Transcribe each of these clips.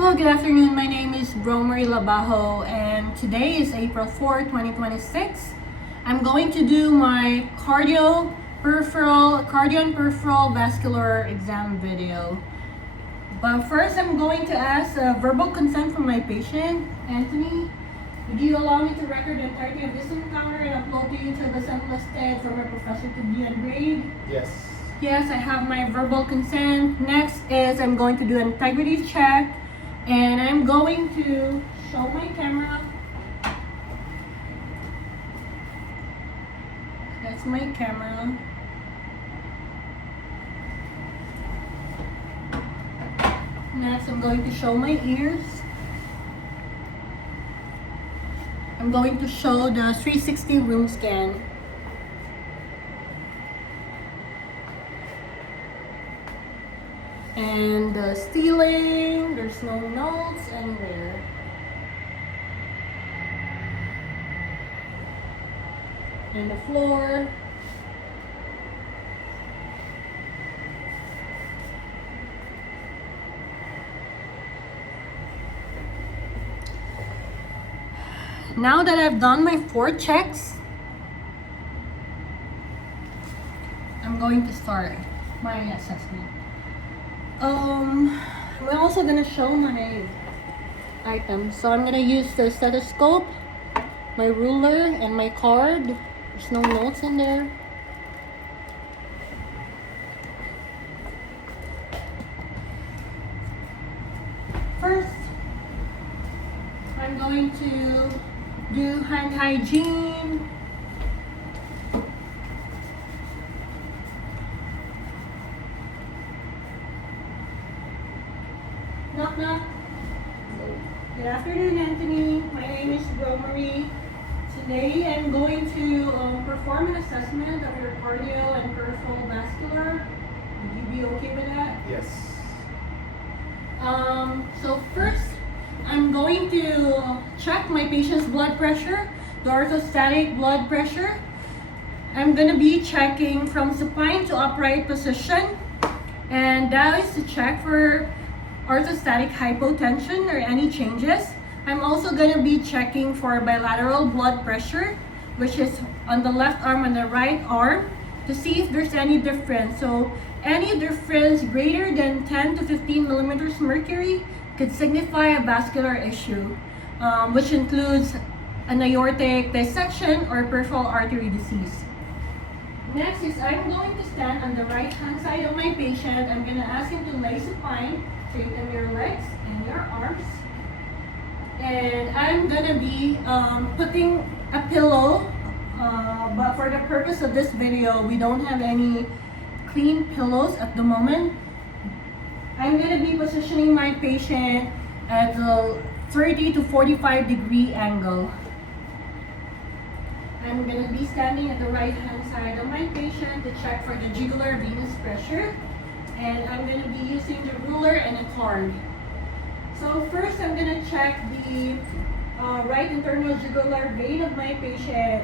Hello, good afternoon. My name is Bromery Labajo and today is April 4, 2026. I'm going to do my cardio and peripheral vascular exam video. But first, I'm going to ask verbal consent from my patient, Anthony. Would you allow me to record the entirety of this encounter and upload to YouTube as unlisted for my professor to be engraved? Yes. Yes, I have my verbal consent. Next is I'm going to do an integrity check. And I'm going to show my camera. That's my camera. Next, I'm going to show my ears. I'm going to show the 360 room scan. And the ceiling, there's no notes anywhere. And the floor. Now that I've done my 4 checks, I'm going to start my assessment. I'm also gonna show my items. So I'm gonna use the stethoscope, my ruler, and my card. There's no notes in there. First, I'm going to do hand hygiene. Knock knock. Good afternoon, Anthony. My name is Bromery. Today I'm going to perform an assessment of your cardio and peripheral vascular. Would you be okay with that? Yes. So first, I'm going to check my patient's blood pressure, the orthostatic blood pressure. I'm going to be checking from supine to upright position, and that is to check for orthostatic hypotension or any changes. I'm also going to be checking for bilateral blood pressure, which is on the left arm and the right arm, to see if there's any difference. So any difference greater than 10 to 15 millimeters mercury could signify a vascular issue, which includes an aortic dissection or peripheral artery disease. Next is I'm going to stand on the right hand side of my patient. I'm going to ask him to lay supine, straighten your legs and your arms. And I'm going to be putting a pillow, but for the purpose of this video, we don't have any clean pillows at the moment. I'm going to be positioning my patient at a 30 to 45 degree angle. I'm going to be standing at the right hand side of my patient to check for the jugular venous pressure. And I'm going to be using the ruler and a card. So first I'm going to check the right internal jugular vein of my patient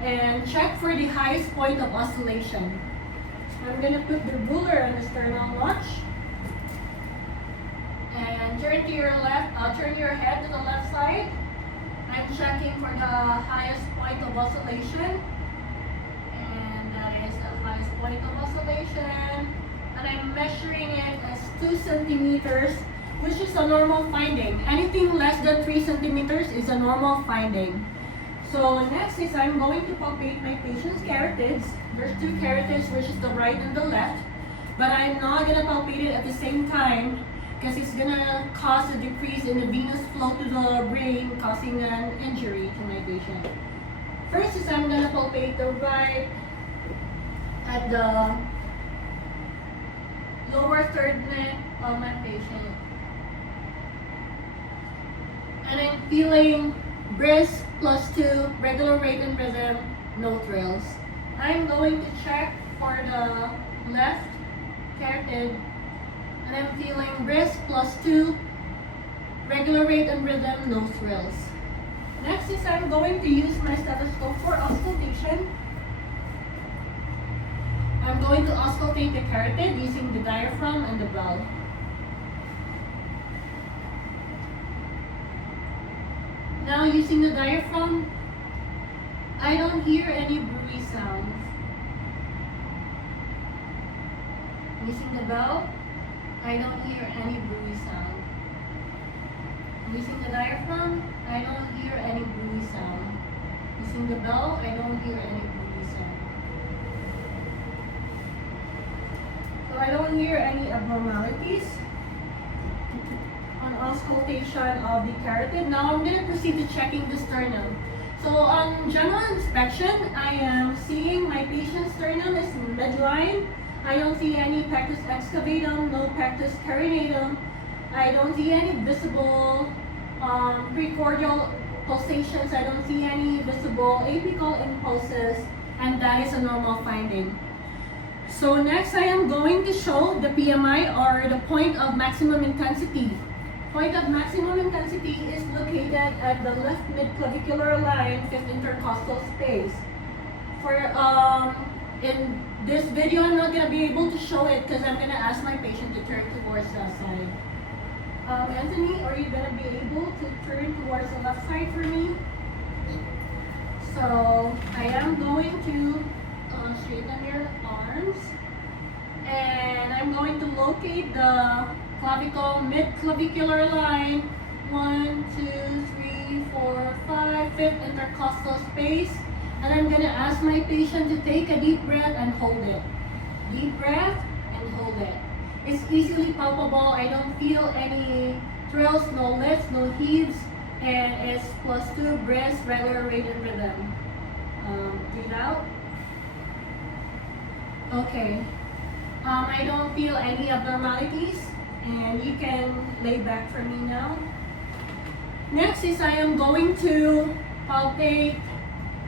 and check for the highest point of oscillation. I'm going to put the ruler on the sternal notch. And turn to your left, turn your head to the left side. I'm checking for the highest point of oscillation. And that is the highest point of oscillation. And I'm measuring it as 2 centimeters, which is a normal finding. Anything less than 3 centimeters is a normal finding. So next is I'm going to palpate my patient's carotids. There's 2 carotids, which is the right and the left. But I'm not going to palpate it at the same time because it's going to cause a decrease in the venous flow to the brain, causing an injury to my patient. First is I'm going to palpate the right at the lower third neck of my patient. And I'm feeling brisk +2, regular rate and rhythm, no thrills. I'm going to check for the left carotid, and I'm feeling brisk +2, regular rate and rhythm, no thrills. Next is I'm going to use my stethoscope for auscultation. I'm going to auscultate the carotid using the diaphragm and the valve. Now using the diaphragm, I don't hear any breathe sounds. Using the bell, I don't hear any breathe sound. Using the diaphragm, I don't hear any breathe sound. Using the bell, I don't hear any breathe sound. So I don't hear any abnormalities on auscultation of the carotid. Now I'm going to proceed to checking the sternum. So on general inspection, I am seeing my patient's sternum is midline. I don't see any pectus excavatum, no pectus carinatum. I don't see any visible precordial pulsations. I don't see any visible apical impulses, and that is a normal finding. So next, I am going to show the PMI, or the point of maximum intensity. Point of maximum intensity is located at the left midclavicular line, fifth intercostal space. In this video, I'm not going to be able to show it because I'm going to ask my patient to turn towards that side. Anthony, are you going to be able to turn towards the left side for me? So I am going to straighten your arms, and I'm going to locate the clavicle, mid-clavicular line, 1, 2, 3, 4, 5, fifth intercostal space. And I'm going to ask my patient to take a deep breath and hold it. Deep breath and hold it. It's easily palpable. I don't feel any thrills, no lifts, no heaves, and it's +2 breaths, regular rate and rhythm. Breathe out. Okay. I don't feel any abnormalities, and you can lay back for me now. Next is I am going to palpate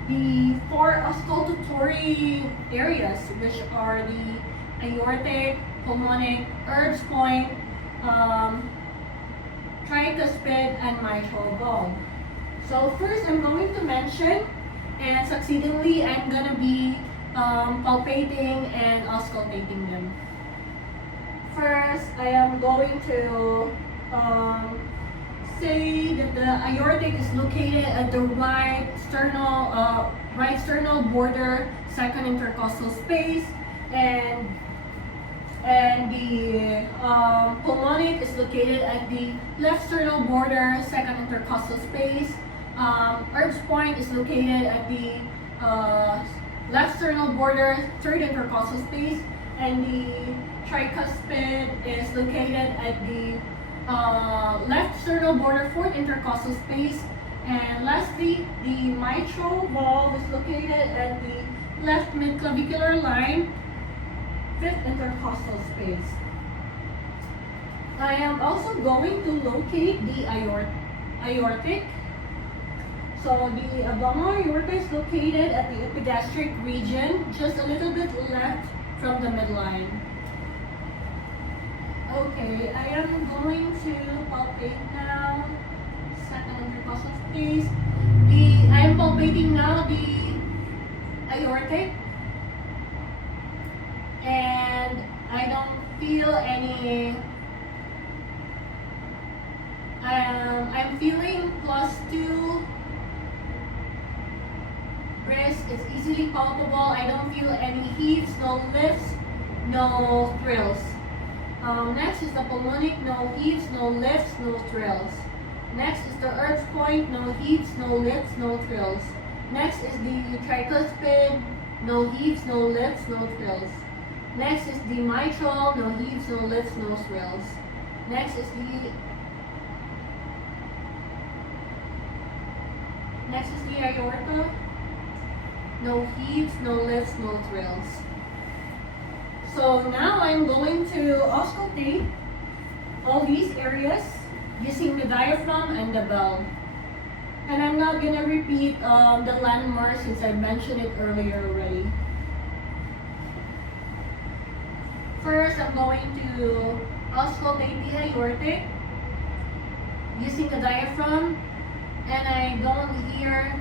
the 4 auscultatory areas, which are the aortic, pulmonic, Erb's point, tricuspid, and mitral valve. So first I'm going to mention, and succeedingly I'm going to be palpating and auscultating them. First, I am going to say that the aortic is located at the right sternal border, second intercostal space, and the pulmonic is located at the left sternal border, second intercostal space. Erb's point is located at the left sternal border, third intercostal space, and the tricuspid is located at the left sternal border, fourth intercostal space. And lastly, the mitral valve is located at the left midclavicular line, fifth intercostal space. I am also going to locate the aortic. So the abdominal aorta is located at the epigastric region, just a little bit left from the midline. Okay, I am going to palpate now, second intercostal space. I am palpating now the aortic, and I don't feel any. I'm feeling +2 breaths. It's easily palpable. I don't feel any heaves, no lifts, no thrills. Next is the pulmonic, no heaves, no lifts, no thrills. Next is the Erb's point, no heaves, no lifts, no thrills. Next is the tricuspid, no heaves, no lifts, no thrills. Next is the mitral, no heaves, no lifts, no thrills. Next is the aorta, no heaves, no lifts, no thrills. So now I'm going to auscultate all these areas using the diaphragm and the bell. And I'm not going to repeat the landmark since I mentioned it earlier already. First, I'm going to auscultate the aortic using the diaphragm, and I don't hear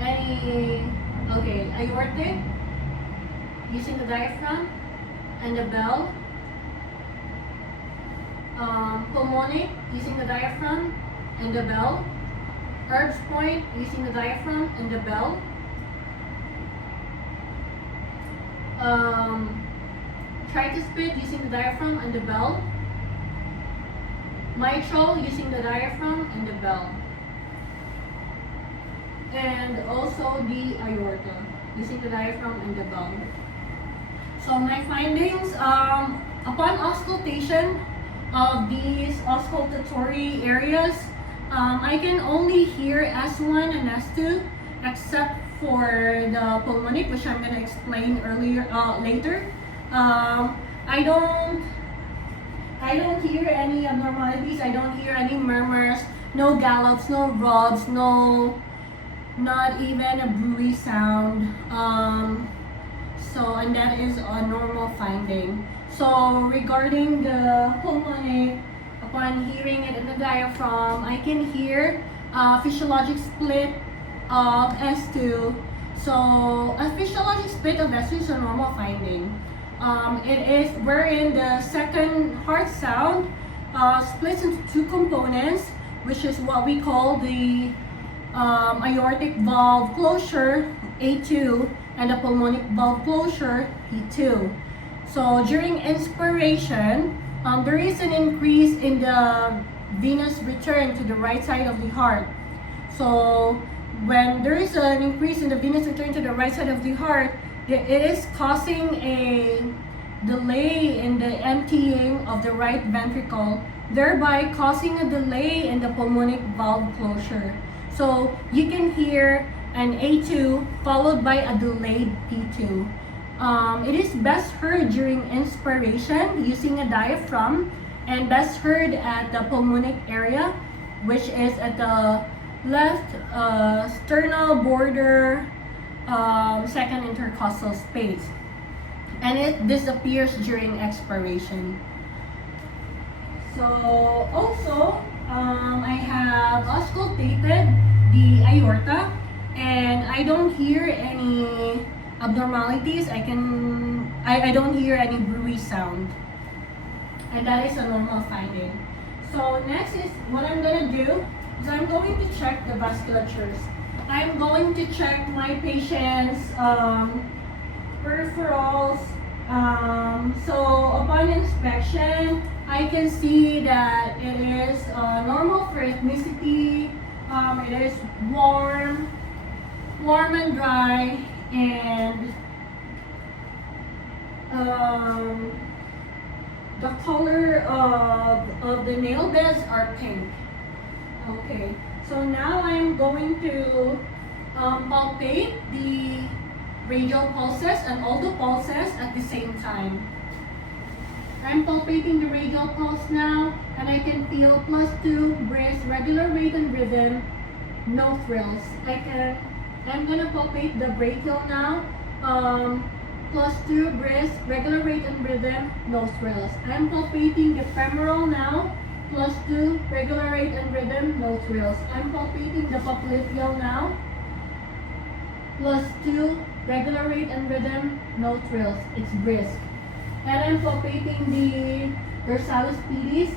any. Okay, aortic using the diaphragm and the bell. Pulmonic using the diaphragm and the bell. Erb's point using the diaphragm and the bell. Tricuspid using the diaphragm and the bell. Mitral using the diaphragm and the bell. And also the aorta using the diaphragm and the bell. So my findings, upon auscultation of these auscultatory areas, I can only hear S1 and S2 except for the pulmonic, which I'm going to explain later. I don't hear any abnormalities. I don't hear any murmurs, no gallops, no rubs, not even a brewery sound. And that is a normal finding. So regarding the pulmonic, upon hearing it in the diaphragm, I can hear physiologic split of S2. So a physiologic split of S2 is a normal finding. It is wherein the second heart sound splits into two components, which is what we call the aortic valve closure, A2, and the pulmonic valve closure, P2. So during inspiration, there is an increase in the venous return to the right side of the heart. So when there is an increase in the venous return to the right side of the heart, it is causing a delay in the emptying of the right ventricle, thereby causing a delay in the pulmonic valve closure. So you can hear an A2 followed by a delayed P2. It is best heard during inspiration using a diaphragm and best heard at the pulmonic area, which is at the left sternal border, second intercostal space. And it disappears during expiration. So also, I have auscultated the aorta and I don't hear any abnormalities. I don't hear any brewery sound, and that is a normal finding. So next is what I'm gonna do is I'm going to check the vasculatures. I'm going to check my patient's peripherals. So upon inspection, I can see that it is normal for ethnicity. It is warm and dry, and the color of the nail beds are pink. Okay, so now I'm going to palpate the radial pulses and all the pulses at the same time. I'm palpating the radial pulse now, and I can feel +2, brisk, regular rate and rhythm, no thrills. I'm gonna palpate the brachial now, +2, brisk, regular rate and rhythm, no thrills. I'm palpating the femoral now, +2, regular rate and rhythm, no thrills. I'm palpating the popliteal now, +2, regular rate and rhythm, no thrills. It's brisk. And I'm palpating the dorsalis pedis.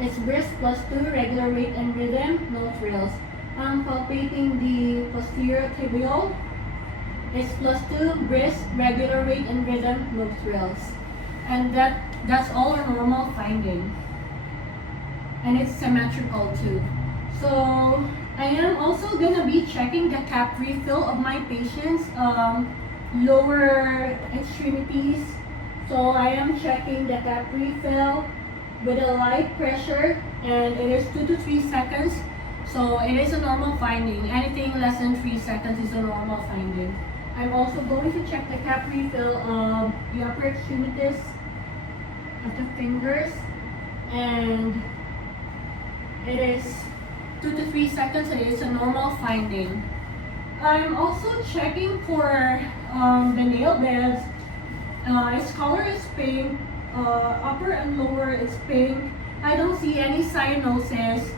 It's brisk, +2, regular rate and rhythm, no thrills. I'm palpating the posterior tibial. It's +2, brisk, regular rate and rhythm, no thrills. And that's all a normal finding. And it's symmetrical too. So I am also gonna be checking the cap refill of my patient's lower extremities. So I am checking the cap refill with a light pressure, and it is 2 to 3 seconds. So it is a normal finding. Anything less than 3 seconds is a normal finding. I'm also going to check the cap refill of the upper extremities of the fingers, and it is 2 to 3 seconds, and it is a normal finding. I'm also checking for the nail beds. Its color is pink, upper and lower is pink. I don't see any cyanosis,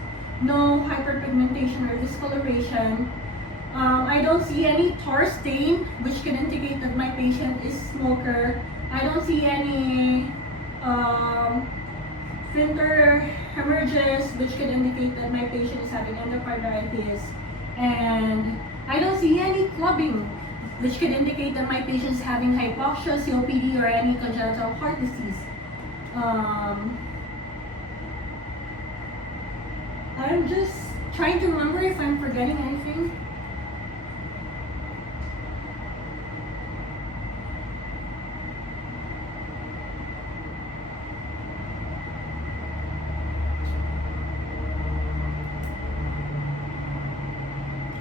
no hyperpigmentation or discoloration. I don't see any tar stain, which can indicate that my patient is smoker. I don't see any sphincter hemorrhages, which could indicate that my patient is having endocarditis. And I don't see any clubbing, which could indicate that my patient is having hypoxia, COPD, or any congenital heart disease. I'm just trying to remember if I'm forgetting anything.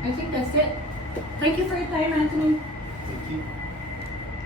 I think that's it. Thank you for your time, Anthony. Thank you.